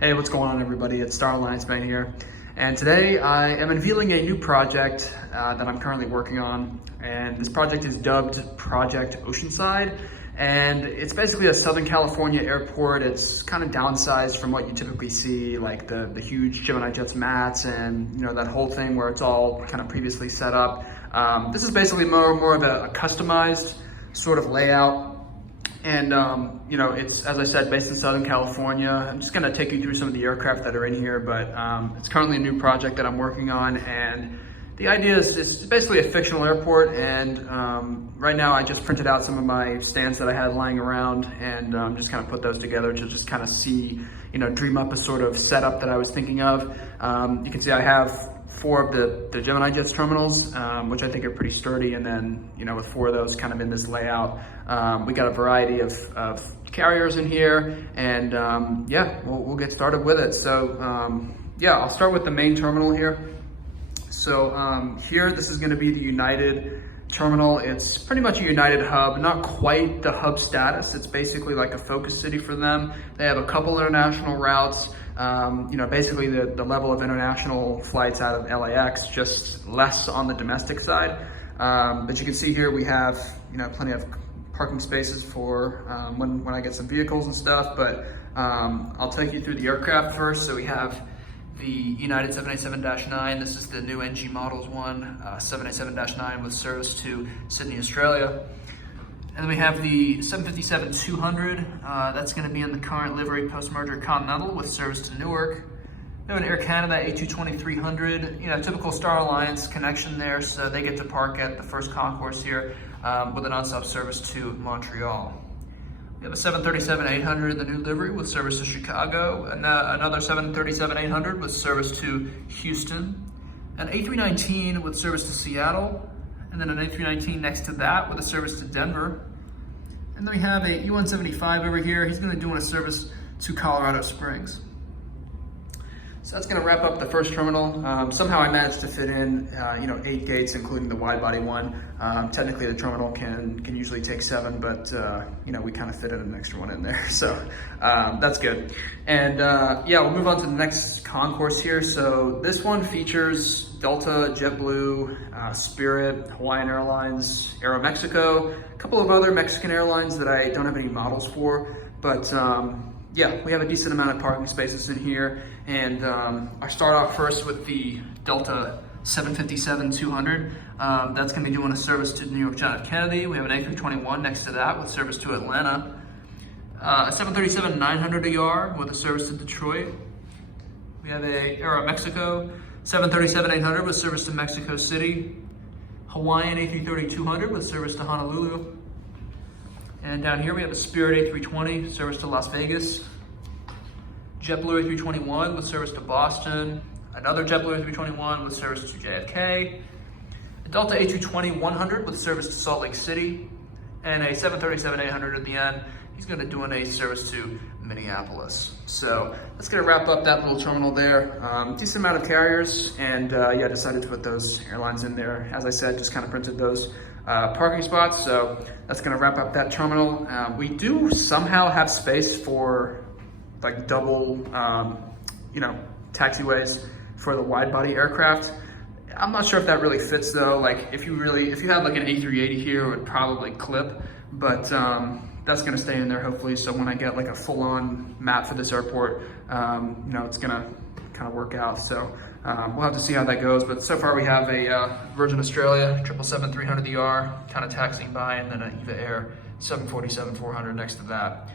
Hey, what's going on everybody? It's StarAllianceMan here. And today I am unveiling a new project that I'm currently working on. And this project is dubbed Project Oceanside. And it's basically a Southern California airport. It's kind of downsized from what you typically see, like the huge Gemini Jets mats and that whole thing where it's all kind of previously set up. This is basically more of a customized sort of layout. And, it's, as I said, based in Southern California. I'm just gonna take you through some of the aircraft that are in here, but it's currently a new project that I'm working on. And the idea is it's basically a fictional airport. And right now I just printed out some of my stands that I had lying around and just kind of put those together to just kind of see, dream up a sort of setup that I was thinking of. You can see I have 4 of the Gemini Jets terminals, which I think are pretty sturdy. And then, with 4 of those kind of in this layout, we got a variety of carriers in here. And we'll get started with it. So I'll start with the main terminal here. So here, this is gonna be the United terminal. It's pretty much a United hub, not quite the hub status. It's basically like a focus city for them. They have a couple international routes. Basically the level of international flights out of LAX, just less on the domestic side. But you can see here we have, plenty of parking spaces for when I get some vehicles and stuff. But I'll take you through the aircraft first. So we have the United 787-9. This is the new NG models one, 787-9 with service to Sydney, Australia. And then we have the 757-200. That's going to be in the current livery post-merger Continental with service to Newark. We have an Air Canada A220-300. Typical Star Alliance connection there, so they get to park at the first concourse here with a non-stop service to Montreal. We have a 737-800, the new livery, with service to Chicago, and another 737-800 with service to Houston, an A319 with service to Seattle, and then an A319 next to that with a service to Denver. And then we have a E175 over here. He's gonna do a service to Colorado Springs. So that's gonna wrap up the first terminal. Somehow I managed to fit in, 8 gates, including the wide body one. Technically the terminal can usually take 7, but we kind of fit in an extra one in there. So that's good. And we'll move on to the next concourse here. So this one features Delta, JetBlue, Spirit, Hawaiian Airlines, Aeromexico, a couple of other Mexican airlines that I don't have any models for, but we have a decent amount of parking spaces in here. And I start off first with the Delta 757-200. That's gonna be doing a service to New York John F. Kennedy. We have an A321 next to that with service to Atlanta. A 737-900ER with a service to Detroit. We have a Aeromexico 737-800 with service to Mexico City. Hawaiian A330-200 with service to Honolulu. And down here we have a Spirit A320, service to Las Vegas. JetBlue A321 with service to Boston. Another JetBlue A321 with service to JFK. A Delta A220-100 with service to Salt Lake City. And a 737-800 at the end. He's gonna do a service to Minneapolis. So that's gonna wrap up that little terminal there. Decent amount of carriers, and decided to put those airlines in there. As I said, just kind of printed those parking spots. So that's gonna wrap up that terminal. We do somehow have space for like double, taxiways for the wide body aircraft. I'm not sure if that really fits though. Like if you had like an A380 here, it would probably clip, but that's gonna stay in there hopefully. So when I get like a full-on map for this airport, it's gonna kind of work out. So we'll have to see how that goes. But so far we have a Virgin Australia 777-300ER kind of taxiing by, and then an EVA Air 747-400 next to that.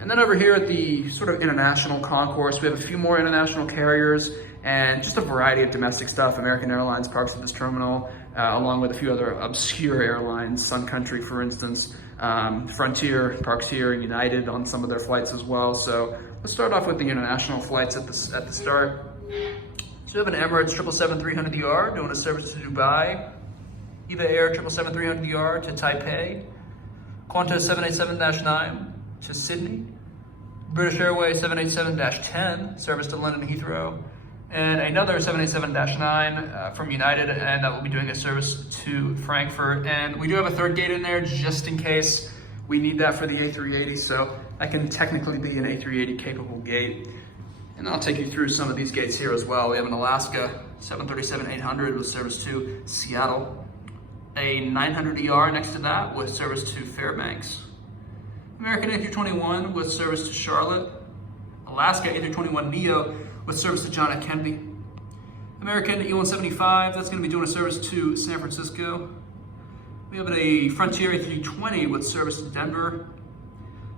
And then over here at the sort of international concourse, we have a few more international carriers and just a variety of domestic stuff. American Airlines parks at this terminal, along with a few other obscure airlines, Sun Country, for instance. Frontier parks here, and United on some of their flights as well. So let's start off with the international flights at the start. So we have an Emirates 777-300ER doing a service to Dubai. EVA Air 777-300ER to Taipei. Qantas 787-9 to Sydney. British Airways 787-10, service to London Heathrow. And another 787-9 from United, and that will be doing a service to Frankfurt. And we do have a third gate in there just in case we need that for the A380, so that can technically be an A380 capable gate. And I'll take you through some of these gates here as well. We have an Alaska 737-800 with service to Seattle, a 900ER next to that with service to Fairbanks, American A321 with service to Charlotte, Alaska A321neo with service to John F. Kennedy, American E175, that's going to be doing a service to San Francisco. We have a Frontier A320 with service to Denver,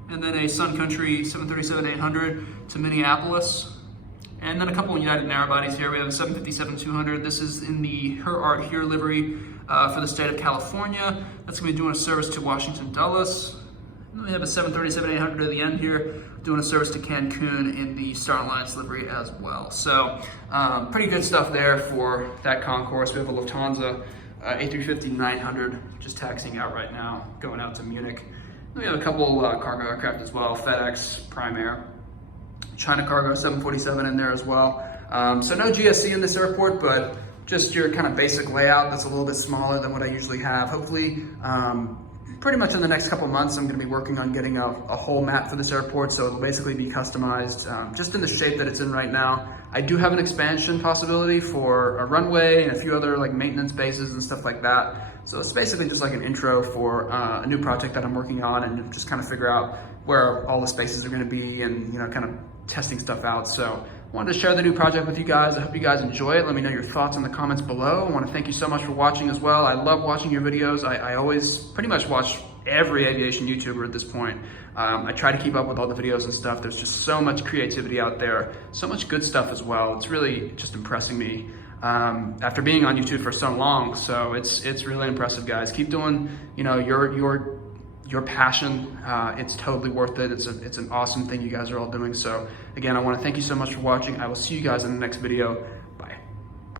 and then a Sun Country 737-800 to Minneapolis. And then a couple of United narrow bodies here. We have a 757-200. This is in the Her Art Here livery for the state of California. That's going to be doing a service to Washington Dulles. And then we have a 737-800 at the end here, doing a service to Cancun in the Star Alliance livery as well. So pretty good stuff there for that concourse. We have a Lufthansa A350-900 just taxiing out right now, going out to Munich. Then we have a couple cargo aircraft as well, FedEx, Prime Air, China Cargo 747 in there as well. So no GSC in this airport, but just your kind of basic layout that's a little bit smaller than what I usually have. Hopefully, pretty much in the next couple months, I'm going to be working on getting a whole map for this airport, so it'll basically be customized just in the shape that it's in right now. I do have an expansion possibility for a runway and a few other like maintenance bases and stuff like that. So it's basically just like an intro for a new project that I'm working on, and just kind of figure out where all the spaces are going to be, and kind of testing stuff out. So I wanted to share the new project with you guys. I hope you guys enjoy it. Let me know your thoughts in the comments below. I want to thank you so much for watching as well. I love watching your videos. I always pretty much watch every aviation YouTuber at this point. I try to keep up with all the videos and stuff. There's just so much creativity out there, so much good stuff as well. It's really just impressing me after being on YouTube for so long. So it's really impressive, guys. Keep doing your passion. It's totally worth it. It's an awesome thing you guys are all doing. So again, I want to thank you so much for watching. I will see you guys in the next video.